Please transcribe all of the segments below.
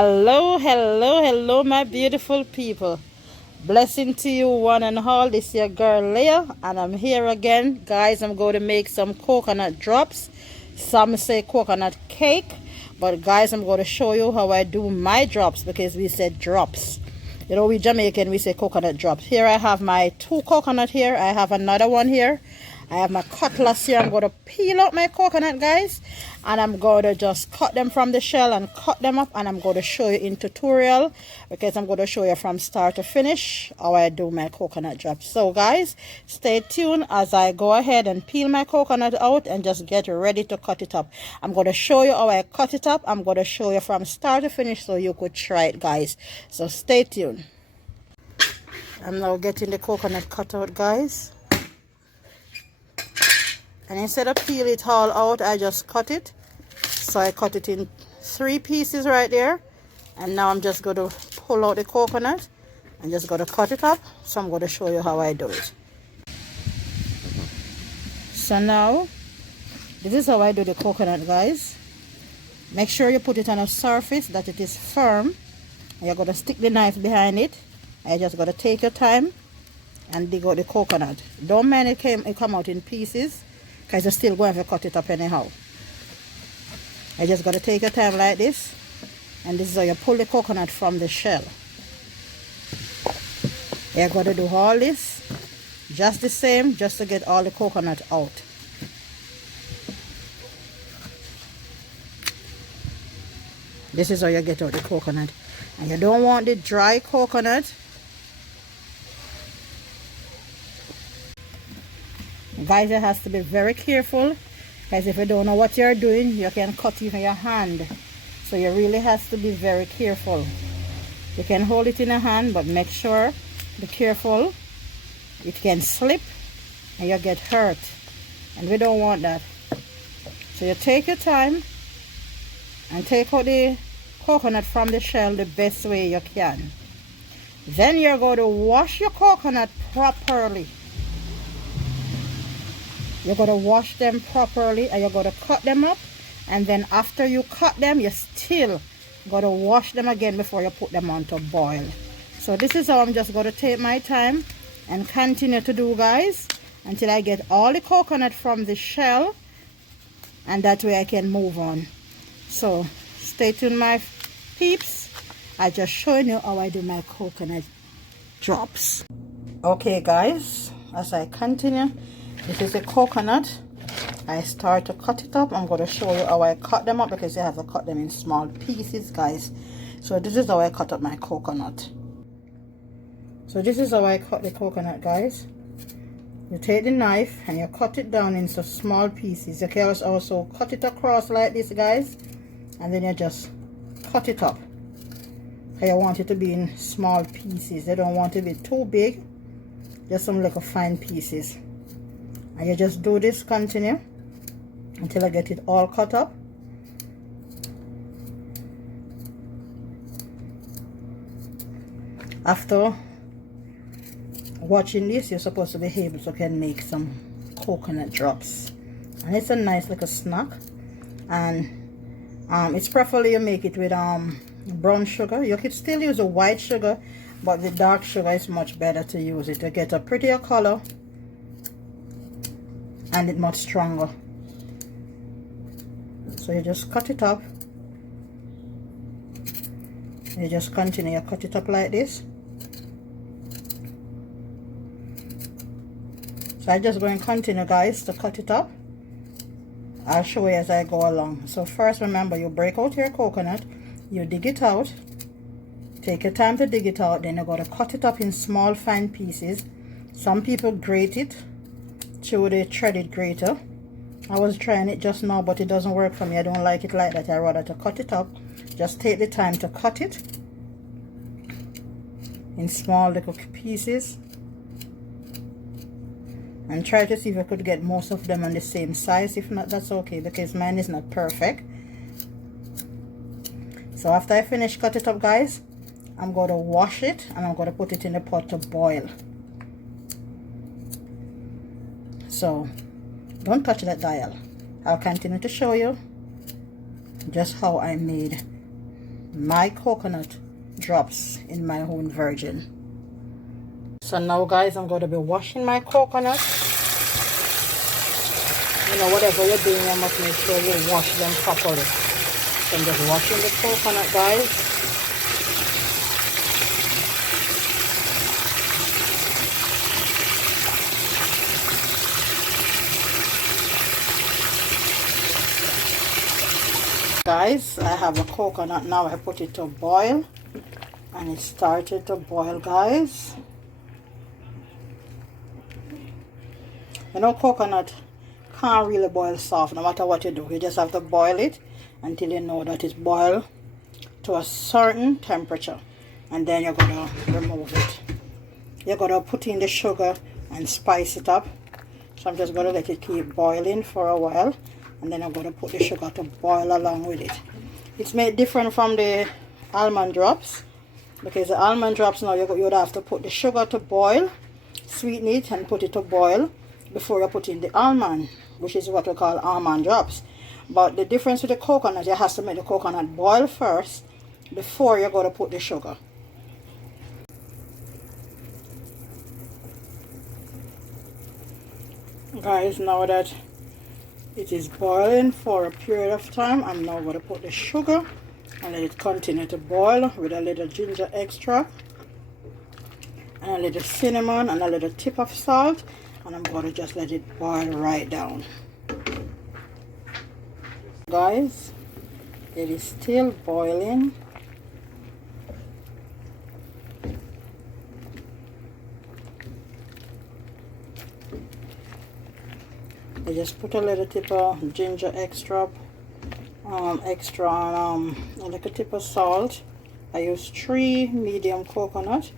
Hello, hello, hello, my beautiful people. Blessing to you, one and all. This is your girl Leah, and I'm here again. Guys, I'm going to make some coconut drops. Some say coconut cake, but guys, I'm going to show you how I do my drops because we said drops. You know, we Jamaican, we say coconut drops. Here I have my 2 coconut here. I have another one here. I have my cutlass here. I'm going to peel out my coconut, guys. And I'm going to just cut them from the shell and cut them up. And I'm going to show you in tutorial because I'm going to show you from start to finish how I do my coconut drops. So, guys, stay tuned as I go ahead and peel my coconut out and just get ready to cut it up. I'm going to show you how I cut it up. I'm going to show you from start to finish so you could try it, guys. So, stay tuned. I'm now getting the coconut cut out, guys. And instead of peel it all out, I just cut it. So I cut it in 3 pieces right there. And now I'm just going to pull out the coconut and just going to cut it up. So I'm going to show you how I do it. So now, this is how I do the coconut, guys. Make sure you put it on a surface that it is firm. And you're going to stick the knife behind it. And you're just going to take your time and dig out the coconut. Don't mind it come out in pieces, because you're still going to cut it up anyhow. I just got to take your time like this. And this is how you pull the coconut from the shell. You're going to do all this just the same, just to get all the coconut out. This is how you get out the coconut. And you don't want the dry coconut. Guys, you have to be very careful, because if you don't know what you're doing, you can cut even your hand. So you really have to be very careful. You can hold it in a hand, but make sure, be careful. It can slip and you get hurt, and we don't want that. So you take your time and take out the coconut from the shell the best way you can. Then you're going to wash your coconut properly. You're going to wash them properly and you're going to cut them up. And then after you cut them, you still got to wash them again before you put them on to boil. So this is how I'm just going to take my time and continue to do, guys, until I get all the coconut from the shell. And that way I can move on. So stay tuned, my peeps. I just showing you how I do my coconut drops. Okay, guys, as I continue, this is a coconut. I start to cut it up. I'm going to show you how I cut them up, because you have to cut them in small pieces, guys. So this is how I cut up my coconut. So this is how I cut the coconut, guys. You take the knife and you cut it down into small pieces. You can also cut it across like this, guys, and then you just cut it up. You want it to be in small pieces. You don't want it to be too big, just some little fine pieces. And you just do this, continue until I get it all cut up. After watching this, you're supposed to be able to can make some coconut drops, and it's a nice little snack. And it's preferably you make it with brown sugar. You could still use a white sugar, but the dark sugar is much better to use it to get a prettier color and it's much stronger. So you just cut it up. You just continue, cut it up like this. So I just going to continue, guys, to cut it up. I'll show you as I go along. So first, remember, you break out your coconut, you dig it out, take your time to dig it out, then you're going to cut it up in small fine pieces. Some people grate it through the threaded grater. I was trying it just now, but it doesn't work for me. I don't like it like that. I rather to cut it up. Just take the time to cut it in small little pieces, and try to see if I could get most of them on the same size. If not, that's okay, because mine is not perfect. So after I finish cut it up, guys, I'm going to wash it and I'm going to put it in the pot to boil. So don't touch that dial. I'll continue to show you just how I made my coconut drops in my own virgin. So now guys, I'm going to be washing my coconut. You know, whatever you're doing, you must make sure you wash them properly. So I'm just washing the coconut, guys. Guys, I have a coconut now. I put it to boil and it started to boil, guys. You know, coconut can't really boil soft no matter what you do. You just have to boil it until you know that it's boiled to a certain temperature, and then you're gonna remove it. You're gonna put in the sugar and spice it up. So I'm just gonna let it keep boiling for a while, and then I'm gonna put the sugar to boil along with it. It's made different from the almond drops, because the almond drops now you would have to put the sugar to boil, sweeten it and put it to boil before you put in the almond, which is what we call almond drops. But the difference with the coconut, you have to make the coconut boil first before you're going to put the sugar. Guys, now that it is boiling for a period of time, I'm now going to put the sugar and let it continue to boil with a little ginger extract and a little cinnamon and a little tip of salt, and I'm going to just let it boil right down. Guys, it is still boiling. I just put a little tip of ginger extract, a little tip of salt. I use 3 medium coconut,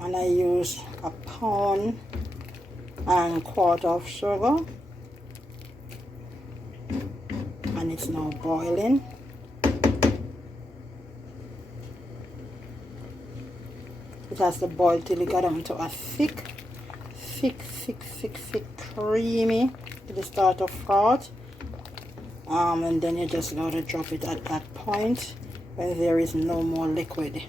and I use a pound and quarter of sugar, and it's now boiling. It has to boil till it got down to a thick, creamy, till it start to froth. And then you just gotta drop it at that point when there is no more liquid.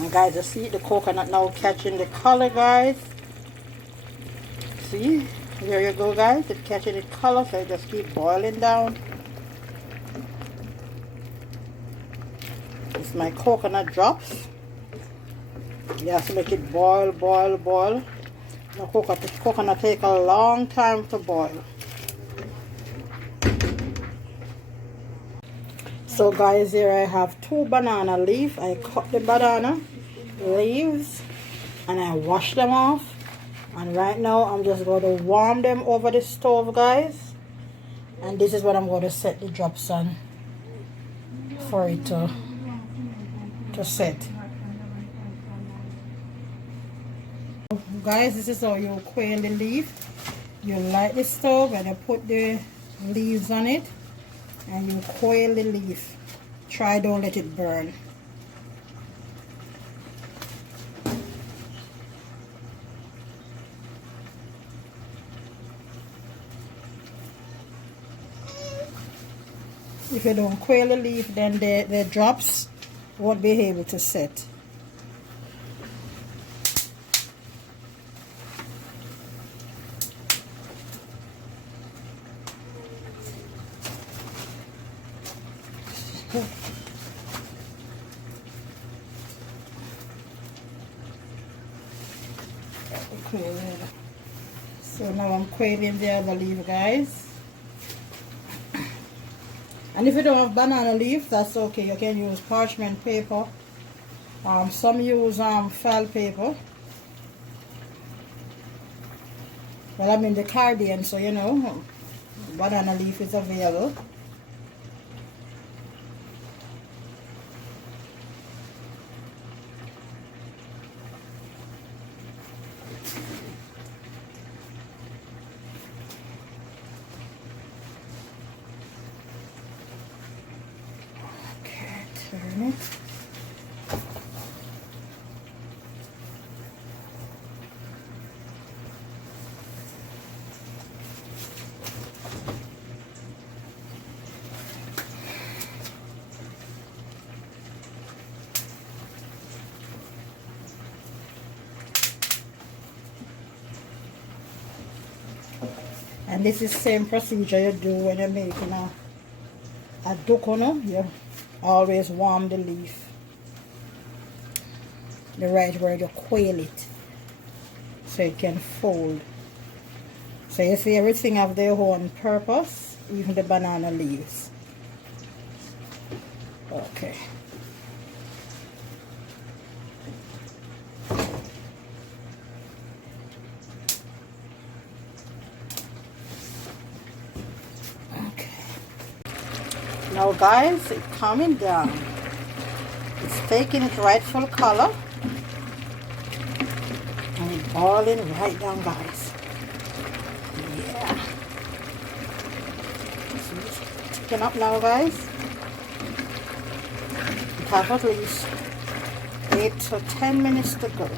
And guys, you see the coconut now catching the color, guys. See, there you go, guys, it's catching the color, so it just keep boiling down. It's my coconut drops. You have to make it boil. The coconut take a long time to boil. So guys, here I have 2 banana leaves. I cut the banana leaves and I wash them off. And right now I'm just going to warm them over the stove, guys. And this is what I'm going to set the drops on for it to set. Guys, this is how you quail the leaf. You light the stove and you put the leaves on it and you coil the leaf. Try don't let it burn. If you don't coil the leaf, then the drops won't be able to set. So now I'm quailing the other leaf, guys. And if you don't have banana leaf, that's okay. You can use parchment paper. Some use file paper. Well, I'm in the Caribbean, so you know, banana leaf is available. Turn it. And this is the same procedure you do when you're making a dukono. You always warm the leaf the right where you coil it so it can fold. So you see, everything have their own purpose, even the banana leaves. Okay. Now guys, it's coming down. It's taking its rightful color and it's boiling right down, guys. Yeah. See, it's ticking up now, guys. It has at least 8 to 10 minutes to go.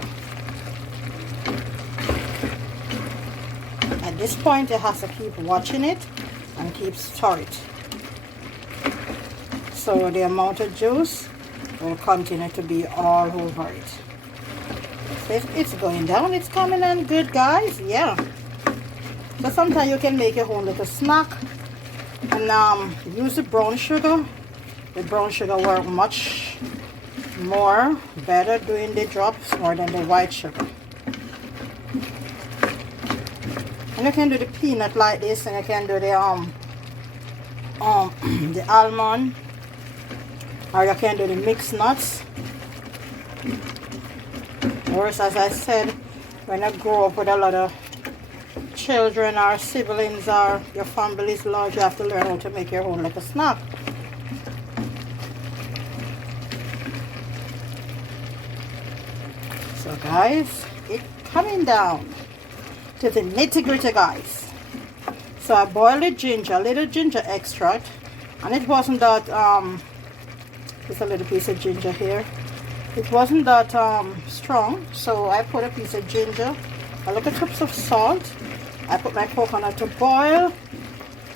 At this point, you have to keep watching it and keep stirring it. So the amount of juice will continue to be all over it. So it's going down, it's coming on good, guys. Yeah. So sometimes you can make your own little snack and use the brown sugar. The brown sugar works much more better doing the drops more than the white sugar. And you can do the peanut like this, and you can do the almond, or you can do the mixed nuts. Or as I said, when you grow up with a lot of children or siblings or your family is large, you have to learn how to make your own little snack. So guys, it's coming down to the nitty-gritty, guys. So I boiled the ginger, a little ginger extract, and it wasn't that just a little piece of ginger here. It wasn't that strong, so I put a piece of ginger, a little tips of salt. I put my coconut to boil,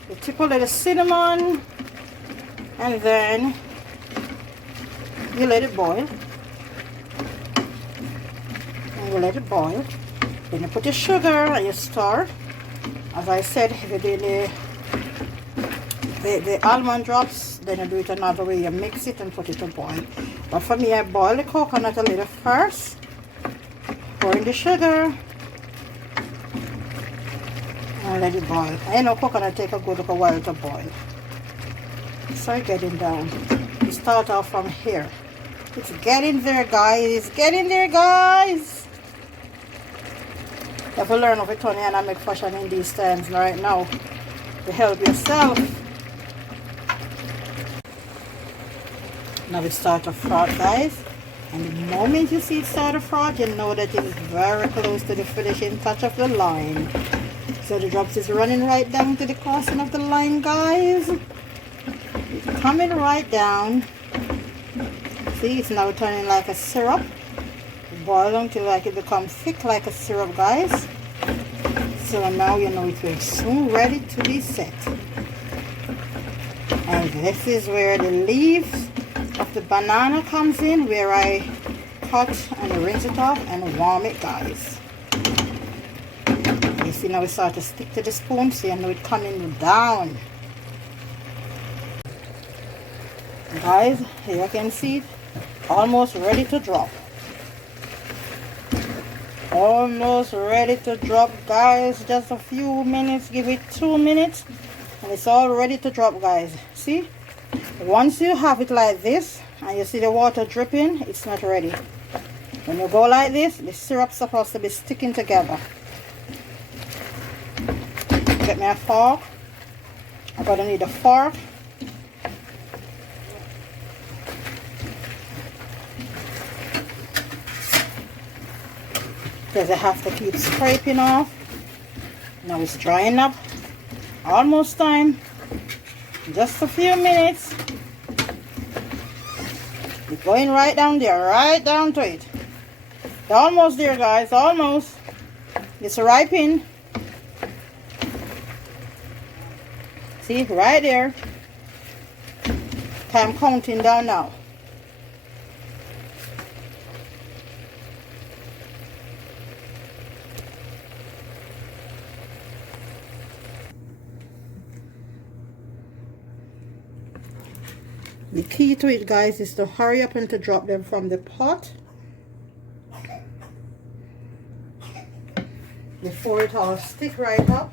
the tip of little cinnamon, and then you let it boil. And you let it boil. Then you put your sugar and you stir. As I said, if you do the almond drops, then you do it another way. You mix it and put it to boil. But for me, I boil the coconut a little first, pour in the sugar, and let it boil. I know coconut take a good little while to boil. So it's getting down. You start off from here. It's getting there, guys. It's getting there, guys. You have to learn how to turn and make fashion in these times right now to help yourself. Now we start to froth, guys. And the moment you see it start to froth, you know that it is very close to the finishing touch of the line. So the drops is running right down to the crossing of the line, guys. It's coming right down. See, it's now turning like a syrup. Boil until like it becomes thick like a syrup, guys. So now you know it will soon ready to be set. And this is where the leaves of the banana comes in, where I cut and rinse it off and warm it, guys. You see now it start to stick to the spoon, so you know it coming down. Guys, here you can see it almost ready to drop. Almost ready to drop, guys. Just a few minutes, give it 2 minutes, and it's all ready to drop, guys. See, once you have it like this and you see the water dripping, it's not ready. When you go like this, the syrup's supposed to be sticking together. Get me a fork. I'm gonna need a fork. Because I have to keep scraping off. Now it's drying up. Almost time. Just a few minutes. It's going right down there, right down to it. It's almost there, guys, almost. It's ripening. See, right there. I'm counting down now. The key to it, guys, is to hurry up and to drop them from the pot before it all stick right up.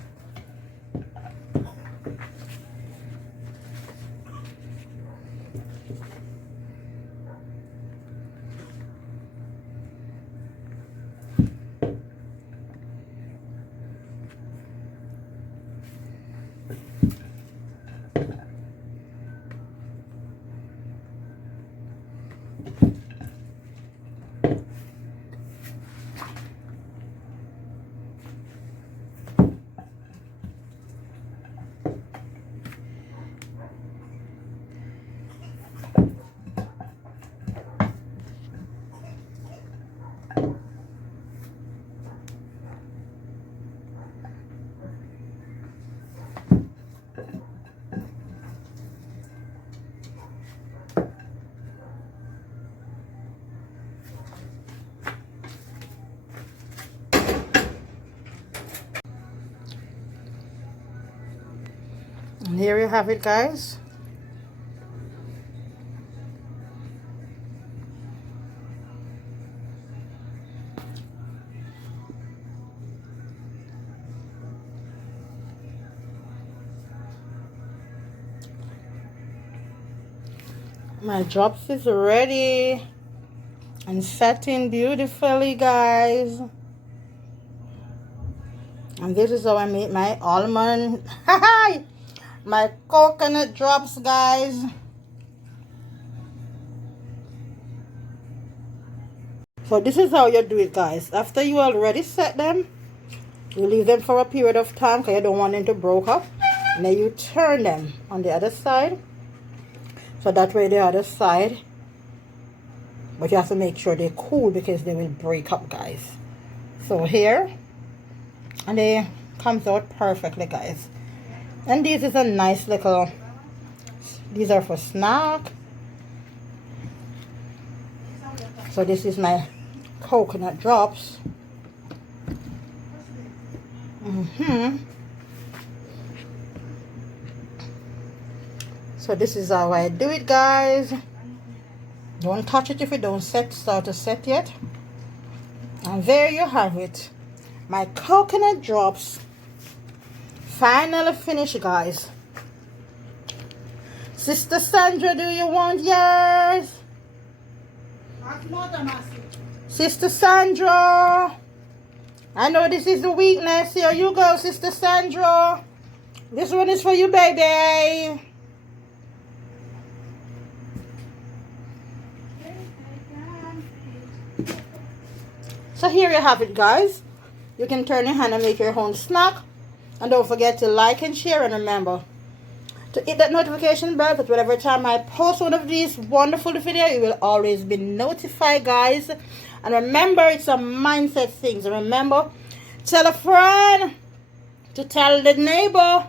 And here you have it, guys. My drops is ready and setting beautifully, guys. And this is how I make my almond my coconut drops, guys. So this is how you do it, guys. After you already set them, you leave them for a period of time because you don't want them to break up, and then you turn them on the other side, so that way the other side, but you have to make sure they're cool because they will break up, guys. So here, and they comes out perfectly, guys. And this is a nice little, these are for snack. So this is my coconut drops. So this is how I do it, guys. Don't touch it if it don't start to set yet. And there you have it, my coconut drops finally finished, guys. Sister Sandra, do you want yours? Sister Sandra, I know this is the weakness. Here you go, Sister Sandra. This one is for you, baby. So here you have it, guys. You can turn your hand and make your own snack. And don't forget to like and share, and remember to hit that notification bell, but whenever time I post one of these wonderful videos, you will always be notified, guys. And remember, it's a mindset thing. So remember, tell a friend, to tell the neighbor,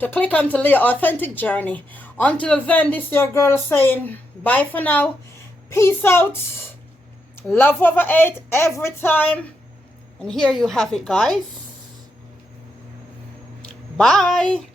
to click on to your authentic journey. Until then, this is your girl saying bye for now. Peace out. Love over 8 every time. And here you have it, guys. Bye.